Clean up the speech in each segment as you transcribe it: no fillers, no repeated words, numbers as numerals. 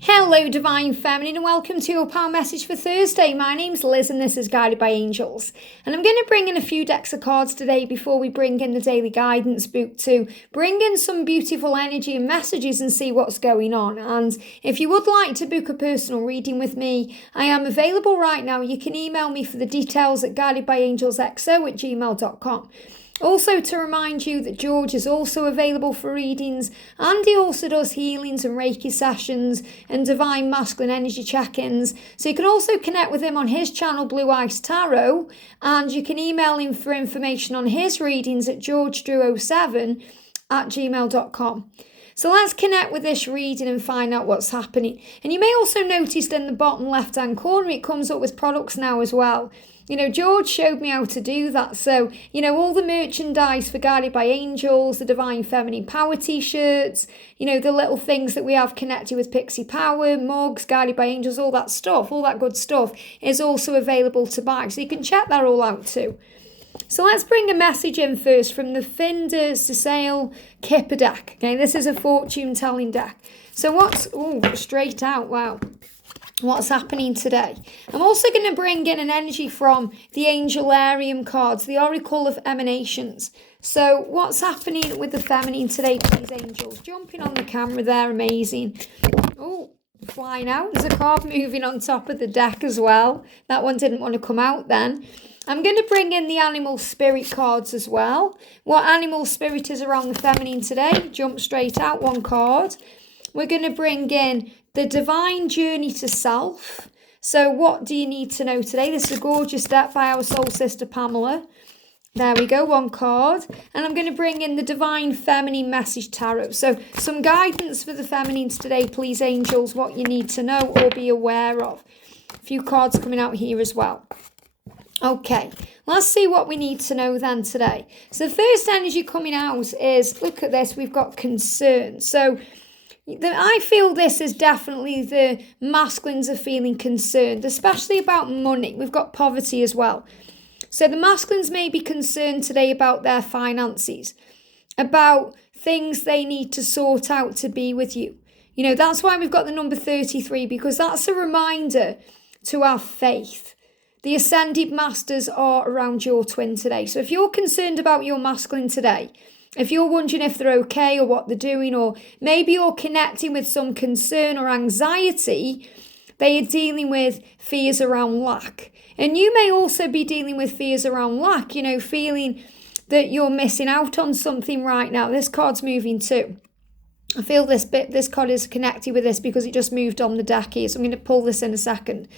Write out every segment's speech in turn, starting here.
Hello, Divine Feminine, and welcome to your Power Message for Thursday. My name's Liz, and this is Guided by Angels. And I'm going to bring in a few decks of cards today before we bring in the Daily Guidance book to bring in some beautiful energy and messages and see what's going on. And if you would like to book a personal reading with me, I am available right now. You can email me for the details at guidedbyangelsxo@gmail.com. Also, to remind you that George is also available for readings, and he also does healings and Reiki sessions and divine masculine energy check-ins. So you can also connect with him on his channel, Blue Ice Tarot, and you can email him for information on his readings at georgedrew07@gmail.com. So let's connect with this reading and find out what's happening. And you may also notice that in the bottom left-hand corner, it comes up with products now as well. George showed me how to do that. So, all the merchandise for Guided by Angels, the Divine Feminine Power t-shirts, the little things that we have connected with Pixie Power, mugs, Guided by Angels, all that stuff, all that good stuff is also available to buy. So you can check that all out too. So let's bring a message in first from the Finder Cecile Kipper deck. Okay, this is a fortune telling deck. So straight out, wow. What's happening today? I'm also going to bring in an energy from the Angelarium cards, the Oracle of Emanations. So what's happening with the feminine today, please, angels? Jumping on the camera there, amazing. Oh, flying out. There's a card moving on top of the deck as well. That one didn't want to come out then. I'm going to bring in the animal spirit cards as well. What animal spirit is around the feminine today? Jump straight out, one card. We're going to bring in the divine journey to self. So what do you need to know today? This is a gorgeous deck by our soul sister Pamela. There we go, one card. And I'm going to bring in the divine feminine message tarot. So some guidance for the feminines today, please, angels, what you need to know or be aware of. A few cards coming out here as well. Okay, let's see what we need to know then today. So the first energy coming out is, look at this, we've got concern. So I feel this is definitely the masculines are feeling concerned, especially about money. We've got poverty as well. So the masculines may be concerned today about their finances, about things they need to sort out to be with you. That's why we've got the number 33, because that's a reminder to our faith. The ascended masters are around your twin today. So if you're concerned about your masculine today, if you're wondering if they're okay or what they're doing, or maybe you're connecting with some concern or anxiety, they are dealing with fears around lack. And you may also be dealing with fears around lack, feeling that you're missing out on something right now. This card's moving too. I feel this card is connected with this because it just moved on the deck here. So I'm going to pull this in a second.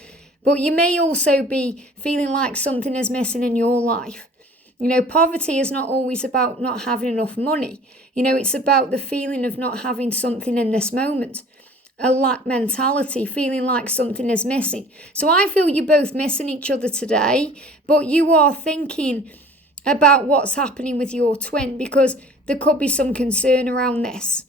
But you may also be feeling like something is missing in your life. Poverty is not always about not having enough money. It's about the feeling of not having something in this moment. A lack mentality, feeling like something is missing. So I feel you're both missing each other today, but you are thinking about what's happening with your twin because there could be some concern around this.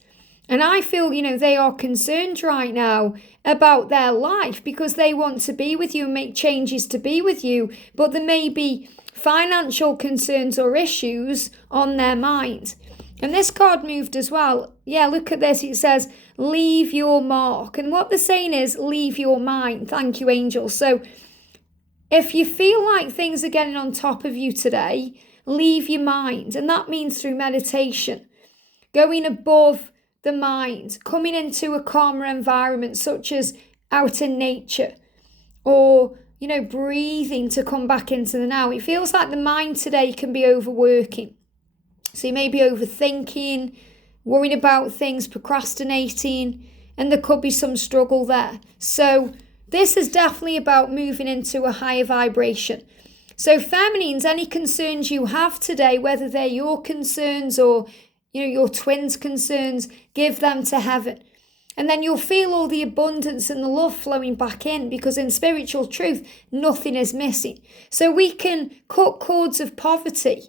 And I feel, they are concerned right now about their life because they want to be with you and make changes to be with you, but there may be financial concerns or issues on their mind. And this card moved as well. Yeah, look at this. It says, leave your mark. And what they're saying is, leave your mind. Thank you, angels. So if you feel like things are getting on top of you today, leave your mind. And that means through meditation, going above the mind, coming into a calmer environment, such as out in nature, or breathing to come back into the now. It feels like the mind today can be overworking. So you may be overthinking, worrying about things, procrastinating, and there could be some struggle there. So this is definitely about moving into a higher vibration. So feminines, any concerns you have today, whether they're your concerns or your twins' concerns, give them to heaven. And then you'll feel all the abundance and the love flowing back in, because in spiritual truth, nothing is missing. So we can cut cords of poverty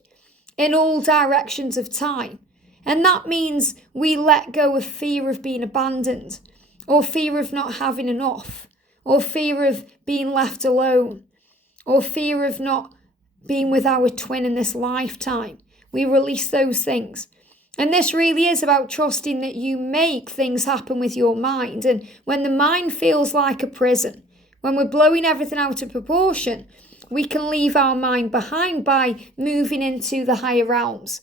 in all directions of time. And that means we let go of fear of being abandoned, or fear of not having enough, or fear of being left alone, or fear of not being with our twin in this lifetime. We release those things. And this really is about trusting that you make things happen with your mind. And when the mind feels like a prison, when we're blowing everything out of proportion, we can leave our mind behind by moving into the higher realms.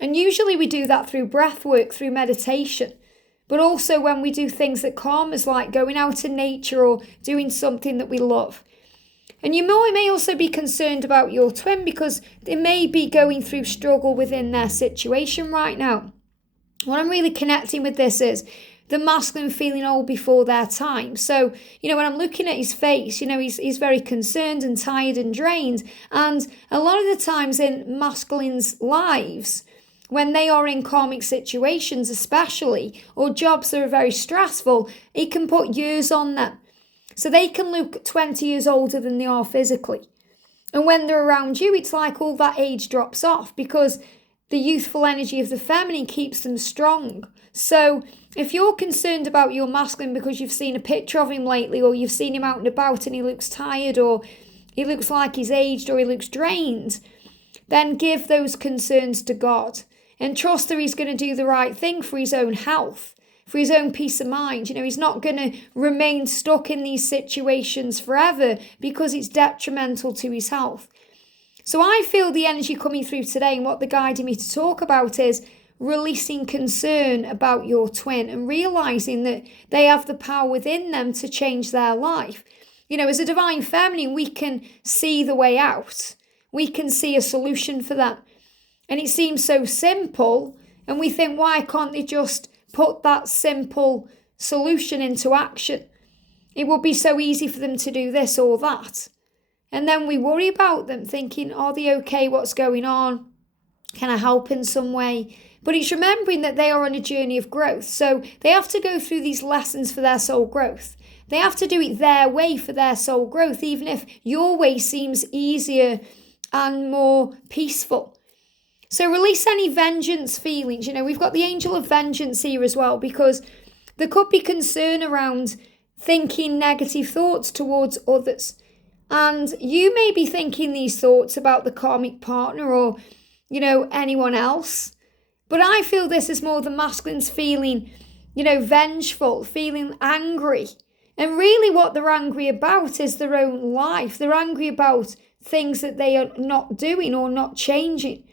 And usually we do that through breath work, through meditation, but also when we do things that calm us, like going out in nature or doing something that we love. And you may also be concerned about your twin because they may be going through struggle within their situation right now. What I'm really connecting with this is the masculine feeling old before their time. So, when I'm looking at his face, he's very concerned and tired and drained. And a lot of the times in masculines' lives, when they are in karmic situations especially, or jobs that are very stressful, it can put years on them. So they can look 20 years older than they are physically. And when they're around you, it's like all that age drops off because the youthful energy of the feminine keeps them strong. So if you're concerned about your masculine because you've seen a picture of him lately, or you've seen him out and about and he looks tired, or he looks like he's aged, or he looks drained, then give those concerns to God and trust that he's going to do the right thing for his own health, for his own peace of mind. He's not going to remain stuck in these situations forever because it's detrimental to his health. So I feel the energy coming through today, and what they're guiding me to talk about is releasing concern about your twin and realizing that they have the power within them to change their life. As a divine feminine, we can see the way out. We can see a solution for that. And it seems so simple, and we think, why can't they just put that simple solution into action? It would be so easy for them to do this or that. And then we worry about them, thinking, are they okay? What's going on? Can I help in some way? But it's remembering that they are on a journey of growth. So they have to go through these lessons for their soul growth. They have to do it their way for their soul growth, even if your way seems easier and more peaceful. So release any vengeance feelings. We've got the angel of vengeance here as well, because there could be concern around thinking negative thoughts towards others. And you may be thinking these thoughts about the karmic partner or, anyone else. But I feel this is more the masculines feeling, vengeful, feeling angry. And really what they're angry about is their own life. They're angry about things that they are not doing or not changing.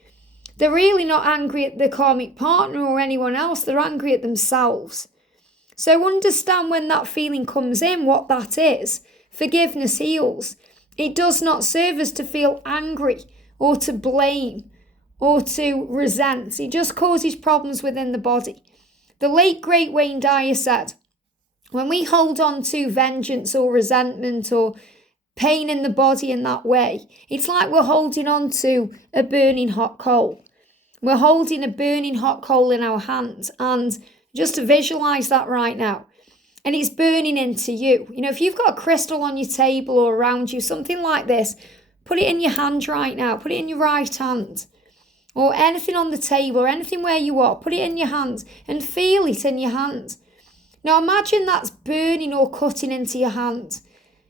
They're really not angry at the karmic partner or anyone else. They're angry at themselves. So understand when that feeling comes in, what that is. Forgiveness heals. It does not serve us to feel angry or to blame or to resent. It just causes problems within the body. The late great Wayne Dyer said, when we hold on to vengeance or resentment or pain in the body in that way, it's like we're holding on to a burning hot coal. We're holding a burning hot coal in our hands, and just to visualize that right now, and it's burning into you. If you've got a crystal on your table or around you, something like this, put it in your hand right now. Put it in your right hand, or anything on the table or anything where you are. Put it in your hand and feel it in your hand. Now imagine that's burning or cutting into your hand.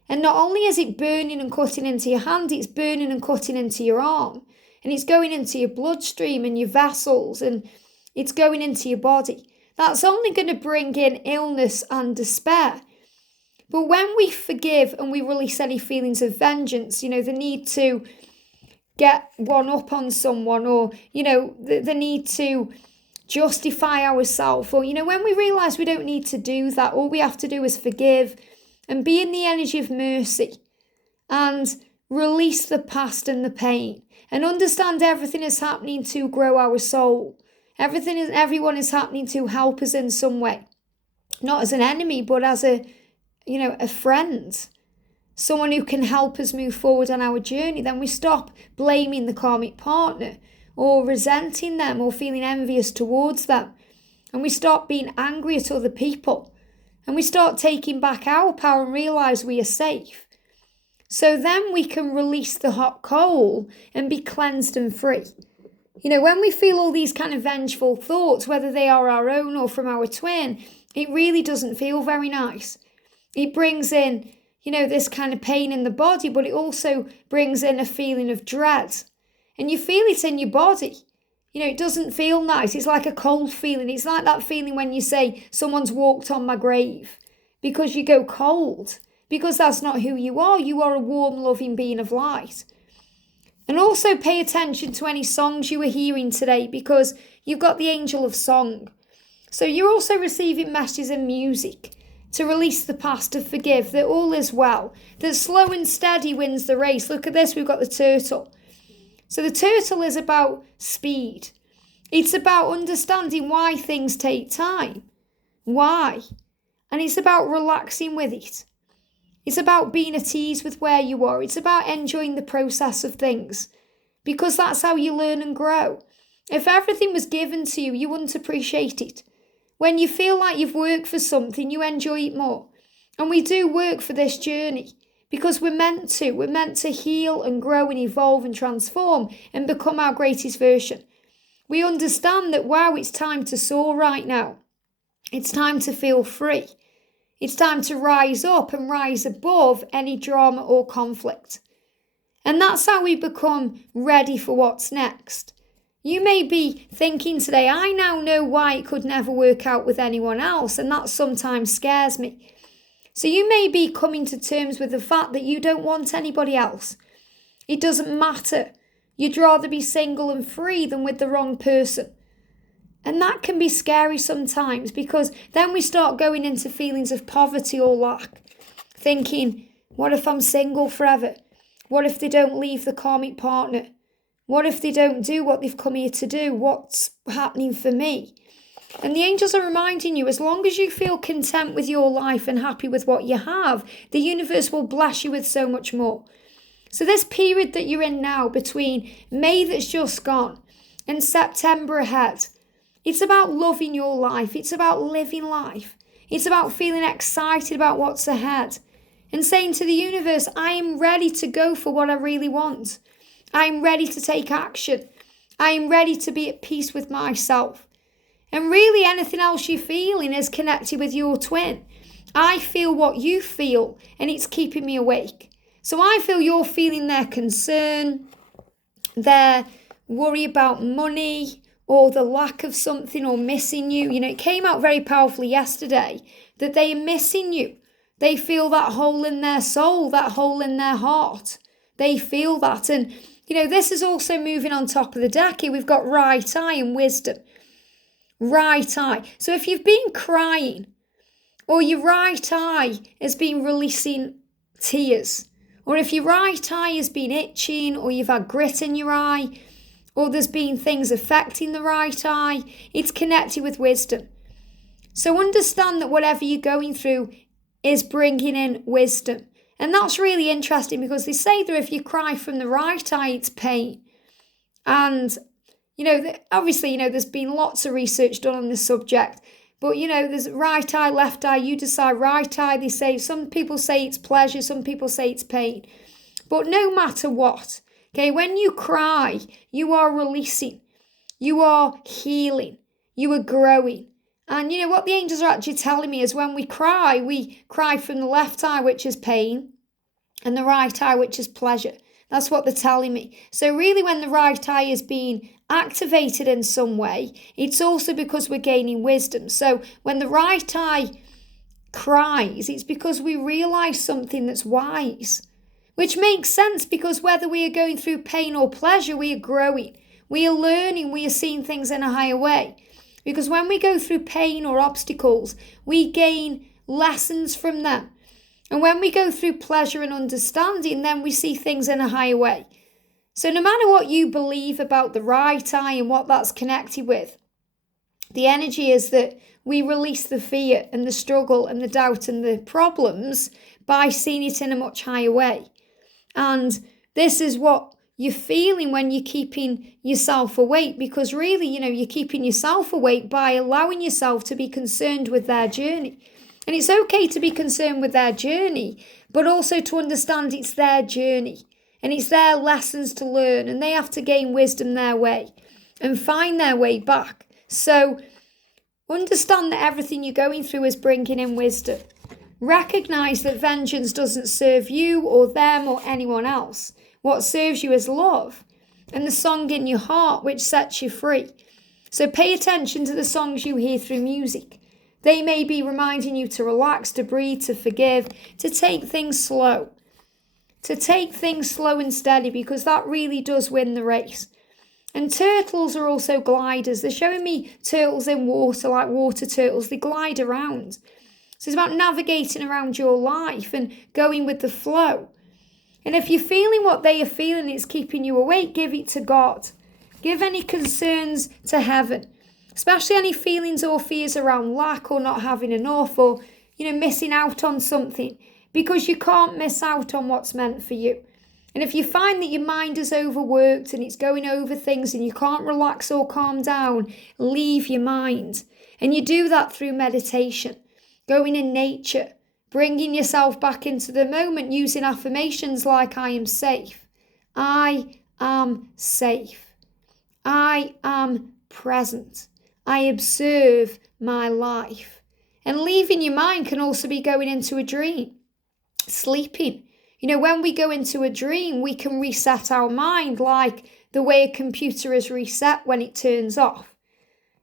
And not only is it burning and cutting into your hand, it's burning and cutting into your arm. And it's going into your bloodstream and your vessels, and it's going into your body. That's only going to bring in illness and despair. But when we forgive and we release any feelings of vengeance, the need to get one up on someone, or, the need to justify ourselves, or, when we realise we don't need to do that, all we have to do is forgive and be in the energy of mercy and release the past and the pain and understand everything is happening to grow our soul. Everyone is happening to help us in some way, not as an enemy, but as a friend, someone who can help us move forward on our journey. Then we stop blaming the karmic partner or resenting them or feeling envious towards them. And we stop being angry at other people. And we start taking back our power and realize we are safe. So then we can release the hot coal and be cleansed and free. When we feel all these kind of vengeful thoughts, whether they are our own or from our twin, it really doesn't feel very nice. It brings in, this kind of pain in the body, but it also brings in a feeling of dread. And you feel it in your body. it doesn't feel nice. It's like a cold feeling. It's like that feeling when you say someone's walked on my grave, because you go cold, because that's not who you are. You are a warm, loving being of light. And also pay attention to any songs you are hearing today, because you've got the angel of song. So you're also receiving messages and music to release the past, to forgive, that all is well, that slow and steady wins the race. Look at this, we've got the turtle. So the turtle is about speed. It's about understanding why things take time. Why? And it's about relaxing with it. It's about being at ease with where you are. It's about enjoying the process of things, because that's how you learn and grow. If everything was given to you, you wouldn't appreciate it. When you feel like you've worked for something, you enjoy it more. And we do work for this journey because we're meant to. We're meant to heal and grow and evolve and transform and become our greatest version. We understand that, wow, it's time to soar right now. It's time to feel free. It's time to rise up and rise above any drama or conflict. And that's how we become ready for what's next. You may be thinking today, I now know why it could never work out with anyone else, and that sometimes scares me. So you may be coming to terms with the fact that you don't want anybody else. It doesn't matter. You'd rather be single and free than with the wrong person. And that can be scary sometimes, because then we start going into feelings of poverty or lack. Thinking, what if I'm single forever? What if they don't leave the karmic partner? What if they don't do what they've come here to do? What's happening for me? And the angels are reminding you, as long as you feel content with your life and happy with what you have, the universe will bless you with so much more. So this period that you're in now, between May that's just gone and September ahead, it's about loving your life. It's about living life. It's about feeling excited about what's ahead and saying to the universe, I am ready to go for what I really want. I am ready to take action. I am ready to be at peace with myself. And really, anything else you're feeling is connected with your twin. I feel what you feel, and it's keeping me awake. So I feel you're feeling their concern, their worry about money, or the lack of something, or missing you. It came out very powerfully yesterday that they are missing you. They feel that hole in their soul, that hole in their heart. They feel that. And, this is also moving on top of the deck here. We've got right eye and wisdom. Right eye. So if you've been crying, or your right eye has been releasing tears, or if your right eye has been itching, or you've had grit in your eye, or there's been things affecting the right eye, it's connected with wisdom. So understand that whatever you're going through is bringing in wisdom. And that's really interesting, because they say that if you cry from the right eye, it's pain. And, obviously, there's been lots of research done on this subject. But, there's right eye, left eye, you decide. Right eye, they say, some people say it's pleasure, some people say it's pain. But no matter what, okay, when you cry, you are releasing, you are healing, you are growing. And what the angels are actually telling me is when we cry from the left eye, which is pain, and the right eye, which is pleasure. That's what they're telling me. So really, when the right eye is being activated in some way, it's also because we're gaining wisdom. So when the right eye cries, it's because we realise something that's wise, which makes sense, because whether we are going through pain or pleasure, we are growing, we are learning, we are seeing things in a higher way. Because when we go through pain or obstacles, we gain lessons from them. And when we go through pleasure and understanding, then we see things in a higher way. So no matter what you believe about the right eye and what that's connected with, the energy is that we release the fear and the struggle and the doubt and the problems by seeing it in a much higher way. And this is what you're feeling when you're keeping yourself awake, because really, you're keeping yourself awake by allowing yourself to be concerned with their journey. And it's okay to be concerned with their journey, but also to understand it's their journey and it's their lessons to learn, and they have to gain wisdom their way and find their way back. So understand that everything you're going through is bringing in wisdom. Recognize that vengeance doesn't serve you or them or anyone else. What serves you is love. and the song in your heart which sets you free. So pay attention to the songs you hear through music. They may be reminding you to relax, to breathe, to forgive, to take things slow. To take things slow and steady, because that really does win the race. And turtles are also gliders. They're showing me turtles in water, like water turtles. They glide around. So it's about navigating around your life and going with the flow. And if you're feeling what they are feeling, it's keeping you awake, give it to God. Give any concerns to heaven, especially any feelings or fears around lack or not having enough or, missing out on something, because you can't miss out on what's meant for you. And if you find that your mind is overworked and it's going over things and you can't relax or calm down, leave your mind. And you do that through meditation, going in nature, bringing yourself back into the moment, using affirmations like I am safe. I am safe. I am present. I observe my life. And leaving your mind can also be going into a dream, sleeping. When we go into a dream, we can reset our mind like the way a computer is reset when it turns off.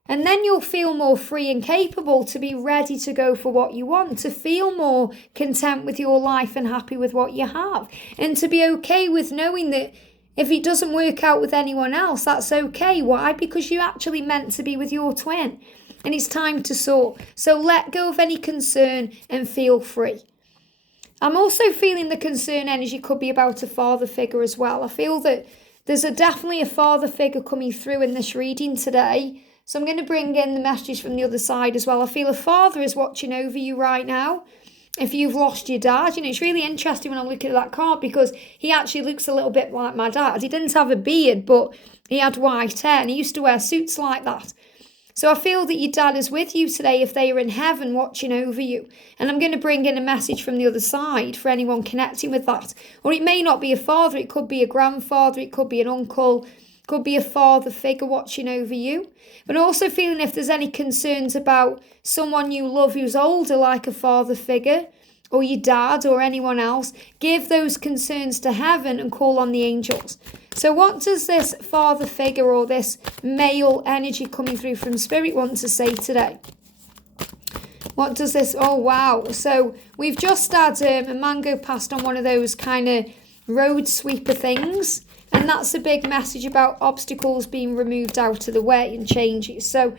And then you'll feel more free and capable to be ready to go for what you want, to feel more content with your life and happy with what you have, and to be okay with knowing that if it doesn't work out with anyone else, that's okay. Why? Because you're actually meant to be with your twin, and it's time to soar. So let go of any concern and feel free. I'm also feeling the concern energy could be about a father figure as well. I feel that there's definitely a father figure coming through in this reading today. So I'm going to bring in the message from the other side as well. I feel a father is watching over you right now. If you've lost your dad, it's really interesting when I'm looking at that card, because he actually looks a little bit like my dad. He didn't have a beard, but he had white hair and he used to wear suits like that. So I feel that your dad is with you today if they are in heaven watching over you. And I'm going to bring in a message from the other side for anyone connecting with that. Or it may not be a father, it could be a grandfather, it could be an uncle, it could be a father figure watching over you. But also feeling if there's any concerns about someone you love who's older, like a father figure, or your dad or anyone else, give those concerns to heaven and call on the angels. So what does this father figure or this male energy coming through from spirit want to say today? What does this, oh wow. So we've just had a man go past on one of those kind of road sweeper things. And that's a big message about obstacles being removed out of the way and changes. So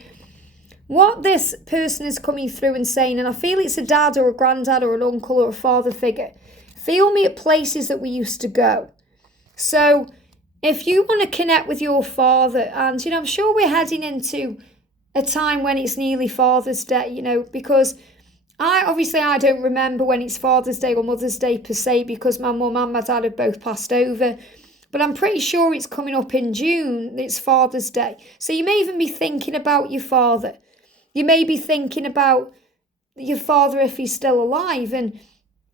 what this person is coming through and saying, and I feel it's a dad or a granddad or an uncle or a father figure, feel me at places that we used to go. So if you want to connect with your father, and I'm sure we're heading into a time when it's nearly Father's Day, because I don't remember when it's Father's Day or Mother's Day per se, because my mum and my dad have both passed over. But I'm pretty sure it's coming up in June, it's Father's Day. So you may even be thinking about your father. You may be thinking about your father if he's still alive and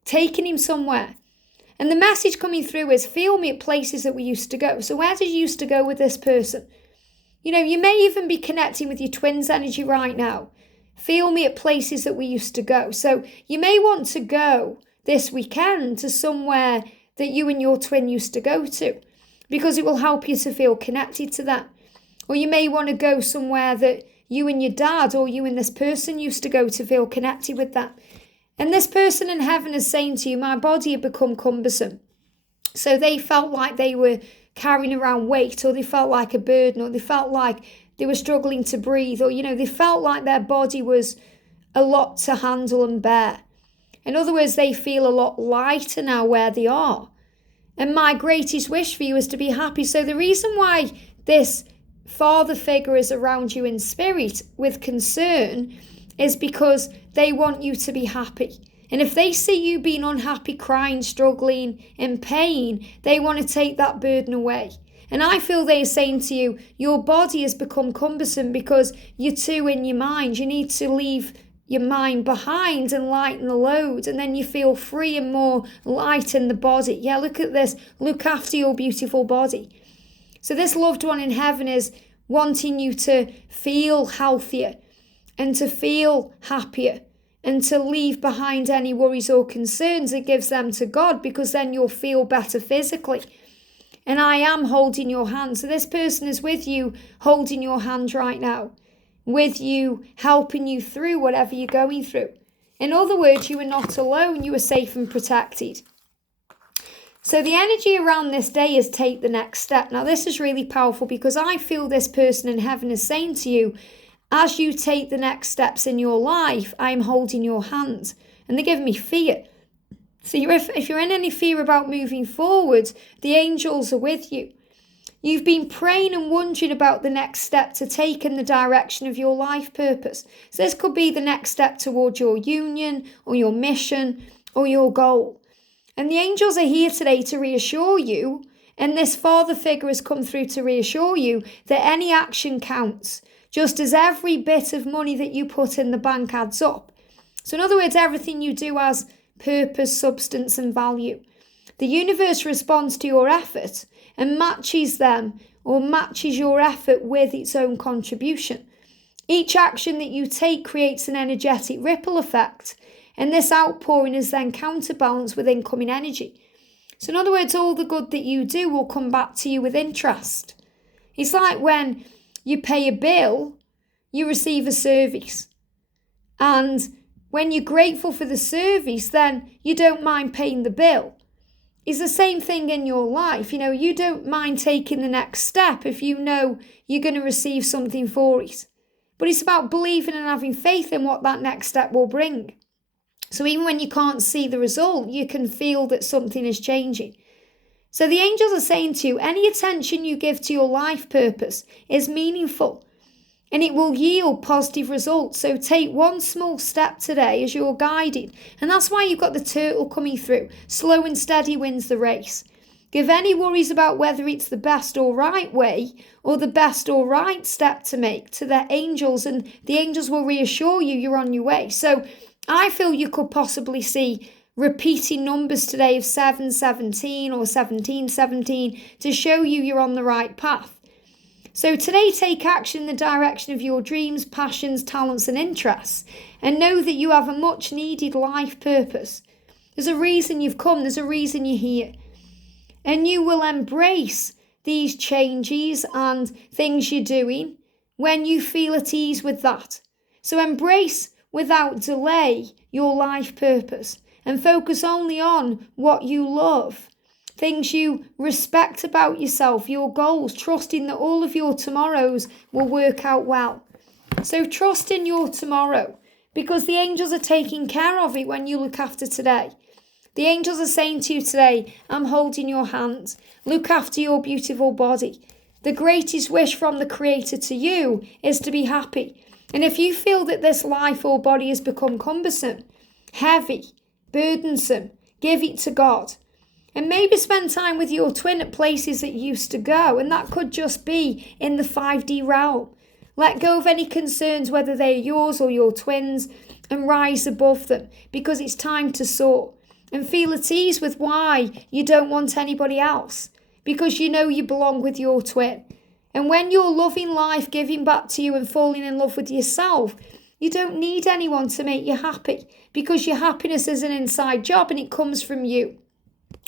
taking him somewhere. And the message coming through is, feel me at places that we used to go. So where did you used to go with this person? You may even be connecting with your twin's energy right now. Feel me at places that we used to go. So you may want to go this weekend to somewhere that you and your twin used to go to, because it will help you to feel connected to that. Or you may want to go somewhere that you and your dad or you and this person used to go to feel connected with that. And this person in heaven is saying to you, my body had become cumbersome. So they felt like they were carrying around weight, or they felt like a burden, or they felt like they were struggling to breathe, or, they felt like their body was a lot to handle and bear. In other words, they feel a lot lighter now where they are. And my greatest wish for you is to be happy. So the reason why this father figure is around you in spirit with concern is because they want you to be happy. And if they see you being unhappy, crying, struggling, in pain, they want to take that burden away. And I feel they're saying to you, your body has become cumbersome because you're too in your mind. You need to leave your mind behind and lighten the load, and then you feel free and more light in the body. Yeah, look at this. Look after your beautiful body. So this loved one in heaven is wanting you to feel healthier and to feel happier and to leave behind any worries or concerns and gives them to God, because then you'll feel better physically. And I am holding your hand. So this person is with you, holding your hand right now, with you, helping you through whatever you're going through. In other words, you are not alone. You are safe and protected. So the energy around this day is take the next step. Now, this is really powerful because I feel this person in heaven is saying to you, as you take the next steps in your life, I'm holding your hand. And they give me fear. So if you're in any fear about moving forward, the angels are with you. You've been praying and wondering about the next step to take in the direction of your life purpose. So this could be the next step towards your union or your mission or your goal. And the angels are here today to reassure you, and this father figure has come through to reassure you that any action counts, just as every bit of money that you put in the bank adds up. So in other words, everything you do has purpose, substance and value. The universe responds to your effort and matches them or matches your effort with its own contribution. Each action that you take creates an energetic ripple effect, and this outpouring is then counterbalanced with incoming energy. So in other words, all the good that you do will come back to you with interest. It's like when you pay a bill, you receive a service. And when you're grateful for the service, then you don't mind paying the bill. It's the same thing in your life. You don't mind taking the next step if you know you're going to receive something for it. But it's about believing and having faith in what that next step will bring. So even when you can't see the result, you can feel that something is changing. So the angels are saying to you, any attention you give to your life purpose is meaningful and it will yield positive results. So take one small step today as you're guided. And that's why you've got the turtle coming through. Slow and steady wins the race. Give any worries about whether it's the best or right way or the best or right step to make to the angels, and the angels will reassure you you're on your way. So I feel you could possibly see repeating numbers today of 717 or 1717 to show you you're on the right path. So today, take action in the direction of your dreams, passions, talents and interests, and know that you have a much needed life purpose. There's a reason you've come, there's a reason you're here. And you will embrace these changes and things you're doing when you feel at ease with that. So embrace without delay your life purpose and focus only on what you love. Things you respect about yourself, your goals, trusting that all of your tomorrows will work out well. So trust in your tomorrow because the angels are taking care of it when you look after today. The angels are saying to you today, I'm holding your hand. Look after your beautiful body. The greatest wish from the Creator to you is to be happy. And if you feel that this life or body has become cumbersome, heavy, burdensome, give it to God. And maybe spend time with your twin at places that you used to go. And that could just be in the 5D realm. Let go of any concerns, whether they're yours or your twins, and rise above them. Because it's time to soar. And feel at ease with why you don't want anybody else. Because you know you belong with your twin. And when you're loving life, giving back to you and falling in love with yourself, you don't need anyone to make you happy. Because your happiness is an inside job and it comes from you.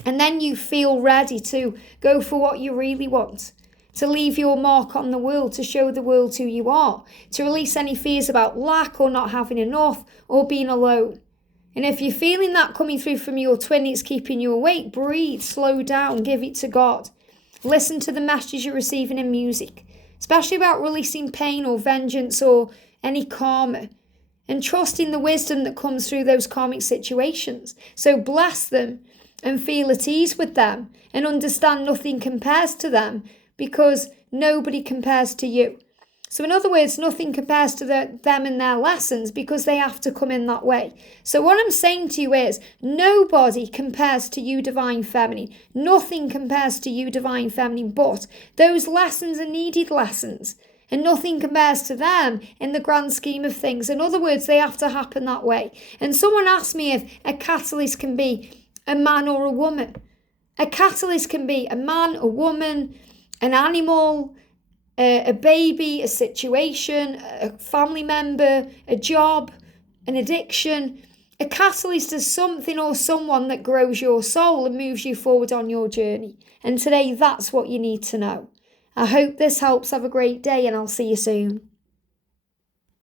And then you feel ready to go for what you really want, to leave your mark on the world, to show the world who you are, to release any fears about lack or not having enough or being alone. And if you're feeling that coming through from your twin, it's keeping you awake, breathe, slow down, give it to God. Listen to the messages you're receiving in music, especially about releasing pain or vengeance or any karma, and trusting the wisdom that comes through those karmic situations. So bless them and feel at ease with them and understand nothing compares to them because nobody compares to you. So in other words, nothing compares to them and their lessons because they have to come in that way. So what I'm saying to you is nobody compares to you, Divine Feminine. Nothing compares to you, Divine Feminine, but those lessons are needed lessons. And nothing compares to them in the grand scheme of things. In other words, they have to happen that way. And someone asked me if a catalyst can be a man or a woman. A catalyst can be a man, a woman, an animal, a baby, a situation, a family member, a job, an addiction. A catalyst is something or someone that grows your soul and moves you forward on your journey. And today, that's what you need to know. I hope this helps. Have a great day, and I'll see you soon.